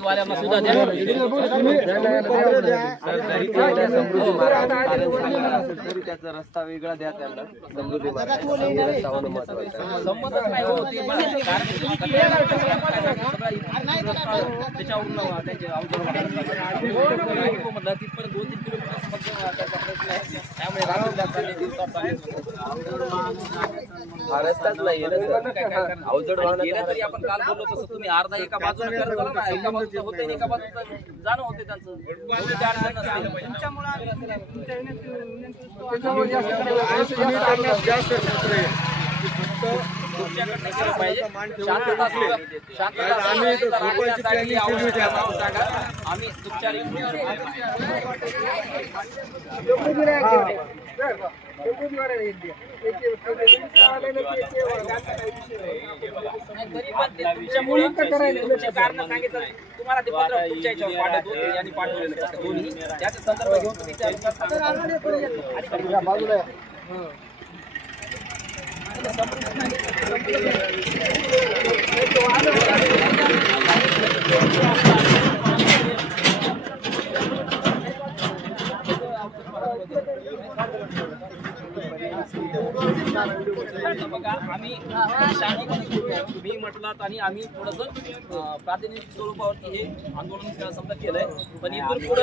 वाल्यांना सुद्धा द्या. त्याचा रस्ता वेगळा द्या त्यांना. समृद्धी रस्ता होणं महत्वाचं आहे. संबंधच नाही हो ते त्याच्यावरून त्यांचे अवजड म्हटलं तिथपर्यंत 2-3 किलोमीटर त्याचा प्रश्न आहे. त्यामुळे रात्रीला दिवसात हा रस्ताच नाहीये ना सर. अवजड वाहन गेल्या तरी आपण काल बोललो तसं तुम्ही अर्धा एका बाजूने करत चला ना. एका बाजूचं होते आणि एका बाजूचं जाणं होते त्यांचं. एवढी काय अडचण नसते. तुमच्याकडनं केलं पाहिजे. शांतता राखण्यासाठी आवश्यक नाव सांगा. आम्ही तुमच्या तुमच्यामुळे तुमची कारण सांगितलं तुम्हाला ते पत्र तुमच्या याच्यावर पाठवतो यांनी पाठवलेलं दोन्ही त्याचा संदर्भ घेऊन तुम्ही आम्ही मी म्हटलात आणि आम्ही थोडंसं प्रातिनिधिक स्वरूपावरती हे आंदोलन समजा केलंय पण इथून पुढे